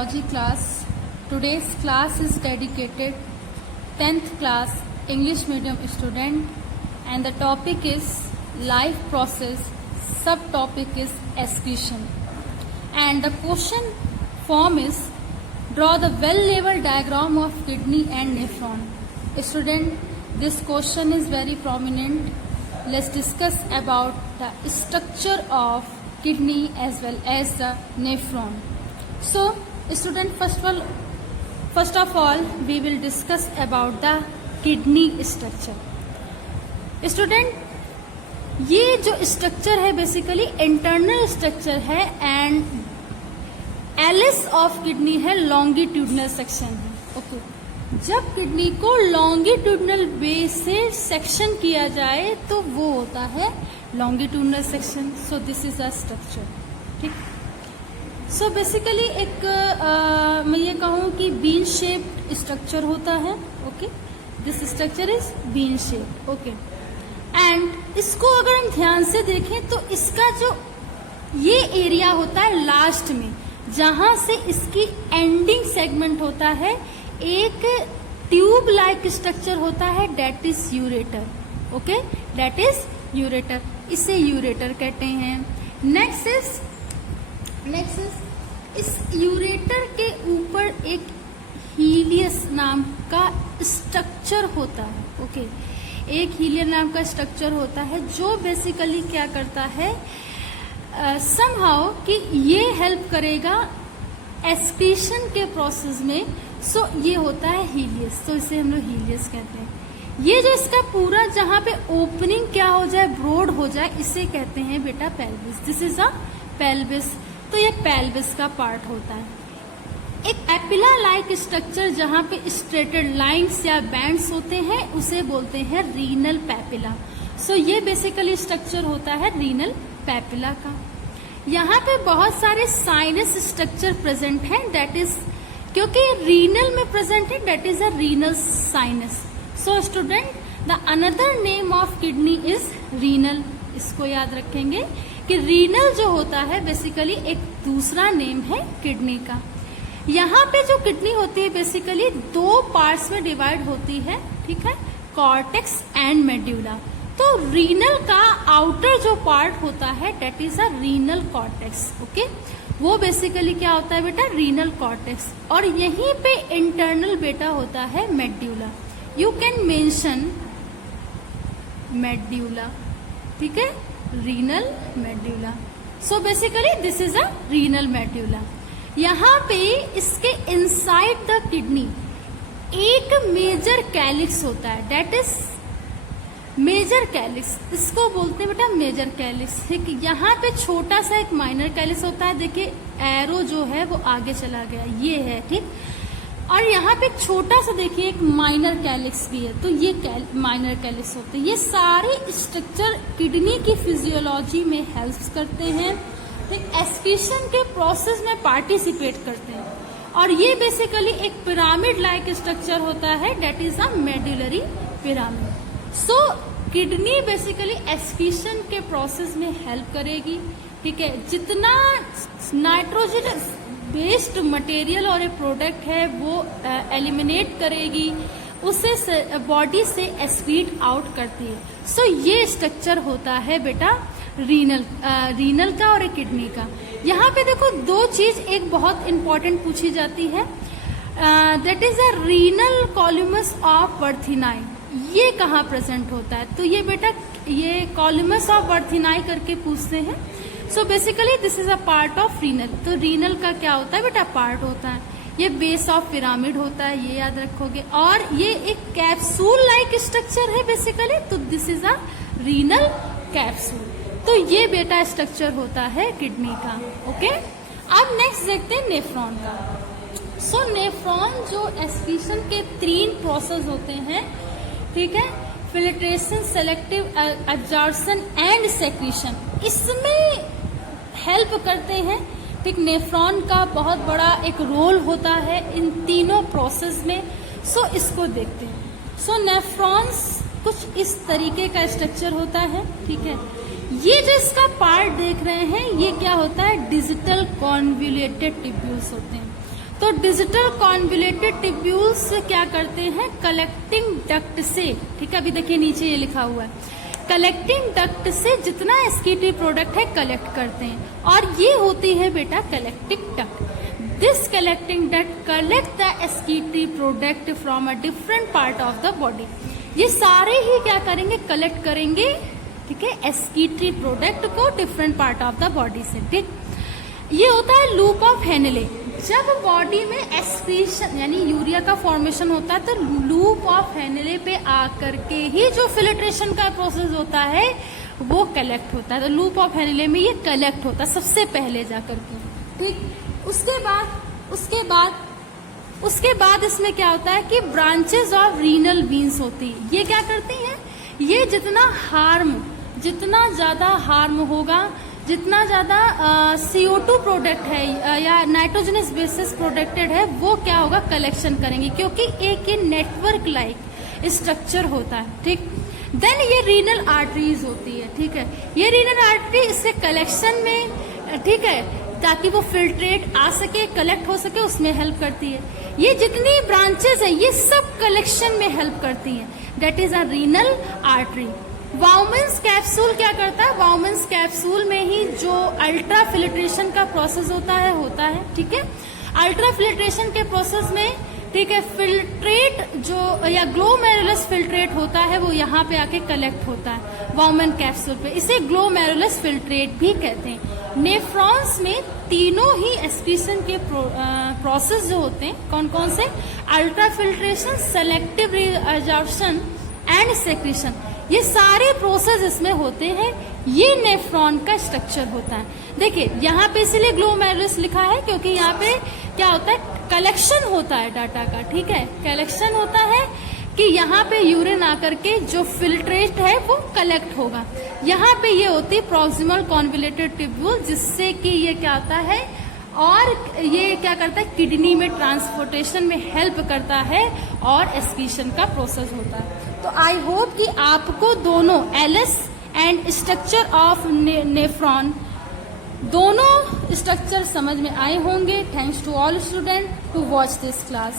biology class. Today's class is dedicated 10th class English medium student and the topic is life process, subtopic is excretion. And the question form is draw the well-labeled diagram of kidney and nephron. Student, this question is very prominent. Let's discuss about the structure of kidney as well as the nephron. So, student, first of all, we will discuss about the kidney structure. Student, ये जो structure है basically internal structure है and LS of kidney है longitudinal section है. Okay, जब kidney को longitudinal way से section किया जाए तो वो होता है longitudinal section. So this is a structure. ठीक. सो बेसिकली एक मैं ये कहूँ कि बीन शेप्ड स्ट्रक्चर होता है. Okay, this structure is bean shape. Okay, and इसको अगर हम ध्यान से देखें तो इसका जो ये एरिया होता है लास्ट में जहां से इसकी एंडिंग सेगमेंट होता है, एक ट्यूब लाइक स्ट्रक्चर होता है, that is ureter. Okay, that is ureter. इसे यूरेटर कहते हैं. नेक्स्ट इज इस यूरेटर के ऊपर एक हीलियस नाम का स्ट्रक्चर होता है. ओके, एक हीलियस नाम का स्ट्रक्चर होता है जो बेसिकली क्या करता है समहाउ कि ये हेल्प करेगा एक्सक्रीशन के प्रोसेस में. सो ये होता है हीलियस. तो इसे हम लोग हीलियस कहते हैं. ये जो इसका पूरा जहां पे ओपनिंग क्या हो जाए, ब्रॉड हो जाए, इसे कहते हैं बेटा pelvis. This is a pelvis. तो ये पेल्विस का पार्ट होता है. एक एपिला लाइक स्ट्रक्चर जहां पे स्ट्रेटेड लाइंस या बैंड्स होते हैं उसे बोलते हैं रीनल पैपिला. सो ये बेसिकली स्ट्रक्चर होता है रीनल पैपिला का. यहाँ पे बहुत सारे साइनस स्ट्रक्चर प्रेजेंट हैं, दैट इज क्योंकि रीनल में प्रेजेंट है, that is a renal sinus. So student, the another name of kidney is renal. इसको याद रखेंगे कि रीनल जो होता है बेसिकली एक दूसरा नेम है किडनी का. यहाँ पे जो किडनी होती है बेसिकली दो पार्ट्स में डिवाइड होती है. ठीक है, कॉर्टेक्स एंड मेड्यूला. तो रीनल का आउटर जो पार्ट होता है that is a renal cortex. Okay, वो बेसिकली क्या होता है बेटा, रीनल कॉर्टेक्स. और यहीं पे इंटरनल बेटा होता है medulla. You can mention medulla. ठीक है, renal medulla. So basically this is a renal medulla. यहाँ पे इसके इनसाइड द किडनी एक मेजर कैलिक्स होता है, डेट इज मेजर कैलिक्स. इसको बोलते हैं बेटा मेजर कैलिक्स. ठीक, यहाँ पे छोटा सा एक माइनर कैलिक्स होता है. देखिए एरो जो है वो आगे चला गया, ये है. ठीक, और यहाँ पे एक छोटा सा देखिए एक माइनर कैलिक्स भी है. तो ये माइनर कैलिक्स होते हैं. ये सारे स्ट्रक्चर किडनी की फिजियोलॉजी में हेल्प करते हैं, एक्सक्रीशन के प्रोसेस में पार्टिसिपेट करते हैं. और ये बेसिकली एक पिरामिड लाइक स्ट्रक्चर होता है, that is a medullary pyramid. So kidney basically excretion के प्रोसेस में हेल्प करेगी. ठीक है, जितना नाइट्रोजन बेस्ड मटेरियल और एक प्रोडक्ट है वो एलिमिनेट करेगी, उसे बॉडी से एक्सक्रीट आउट करती है. सो ये स्ट्रक्चर होता है बेटा रीनल का और एक किडनी का. यहाँ पे देखो दो चीज एक बहुत इंपॉर्टेंट पूछी जाती है, that is a renal columns of Bertini. ये कहाँ प्रेजेंट होता है? तो ये बेटा ये कॉलमस ऑफ बर्थिनाई करके पूछते हैं. So basically this is a part of renal. तो रीनल का क्या होता है बेटा, पार्ट होता है. ये बेस ऑफ पिरामिड होता है, ये याद रखोगे. और ये एक कैप्सूल लाइक स्ट्रक्चर है बेसिकली. तो this is a renal capsule. तो ये बेटा स्ट्रक्चर होता है किडनी का. ओके, अब नेक्स्ट देखते हैं नेफ्रॉन का. सो नेफ्रॉन जो एक्सक्रीशन के 3 प्रोसेस होते हैं. ठीक है, filtration, selective absorption and secretion, इसमें हेल्प करते हैं. ठीक, नेफ्रॉन का बहुत बड़ा एक रोल होता है इन तीनों प्रोसेस में. सो इसको देखते हैं. सो नेफ्रॉन्स कुछ इस तरीके का स्ट्रक्चर होता है. ठीक है, ये जो इसका पार्ट देख रहे हैं ये क्या होता है, डिजिटल कॉन्वोल्यूटेड ट्यूब्यूल्स होते हैं. तो डिजिटल कॉन्वोल्यूटेड ट्यूब्यूल्स क्या करते हैं, कलेक्टिंग डक्ट से, ठीक है, अभी देखिए नीचे ये लिखा हुआ है, कलेक्टिंग डक्ट से जितना एक्सक्रीटरी प्रोडक्ट है कलेक्ट करते हैं, और ये होती है बेटा collecting duct. This collecting duct collect the excretory product from a different part of the body. ये सारे ही क्या करेंगे, कलेक्ट करेंगे, ठीक है, एक्सक्रीटरी प्रोडक्ट को different part of the body से, ठीक। ये होता है लूप ऑफ हेनले। जब बॉडी में एक्सक्रीशन यानी यूरिया का फॉर्मेशन होता है तो लूप ऑफ हेनले पे आकर के ही जो फिल्ट्रेशन का प्रोसेस होता है वो कलेक्ट होता है। तो लूप ऑफ हेनले में ये कलेक्ट होता है सबसे पहले जाकर के, ठीक। उसके बाद इसमें क्या होता है कि ब्रांचेस ऑफ रीनल वीन्स होती है। ये क्या करती हैं, ये जितना ज्यादा हार्म होगा, जितना ज्यादा CO2 प्रोडक्ट है या नाइट्रोजनस बेसिस प्रोडक्टेड है, वो क्या होगा, कलेक्शन करेंगे, क्योंकि एक ये नेटवर्क लाइक स्ट्रक्चर होता है, ठीक। देन ये रीनल आर्टरीज होती है, ठीक है, ये रीनल आर्टरी इससे कलेक्शन में, ठीक है, ताकि वो फिल्ट्रेट आ सके, कलेक्ट हो सके, उसमें हेल्प करती है। ये जितनी ब्रांचेस है ये सब कलेक्शन में हेल्प करती है, that is a renal artery. Bowman's capsule क्या करता है, वाउमेंस कैप्सूल में ही जो अल्ट्रा फिल्ट्रेशन का प्रोसेस होता है, ठीक है। अल्ट्रा फिल्ट्रेशन के प्रोसेस में, ठीक है, फिल्ट्रेट जो या ग्लोमेरुलस फिल्ट्रेट होता है वो यहाँ पे आके कलेक्ट होता है वाउमेन कैप्सूल पे, इसे ग्लोमेरुलस फिल्ट्रेट भी कहते हैं। नेफ्रॉन्स में तीनों ही एक्सक्रीशन के प्रोसेस जो होते हैं, कौन कौन से, ultra filtration, selective resorption and secretion, ये सारे प्रोसेस इसमें होते हैं। ये नेफ्रॉन का स्ट्रक्चर होता है। देखिए यहाँ पे इसलिए ग्लोमेरुलस लिखा है क्योंकि यहाँ पे क्या होता है, कलेक्शन होता है डाटा का, ठीक है, कलेक्शन होता है कि यहाँ पे यूरिन आकर के जो फिल्ट्रेट है वो कलेक्ट होगा। यहाँ पे ये होती है प्रॉक्सिमल कॉन्वोल्यूटेड ट्यूब्यूल, जिससे कि ये क्या होता है, और ये क्या करता है, किडनी में ट्रांसपोर्टेशन में हेल्प करता है और एक्सक्रीशन का प्रोसेस होता है। तो आई होप कि आपको दोनों LS and structure of nephron दोनों स्ट्रक्चर समझ में आए होंगे। Thanks to all student to watch this class.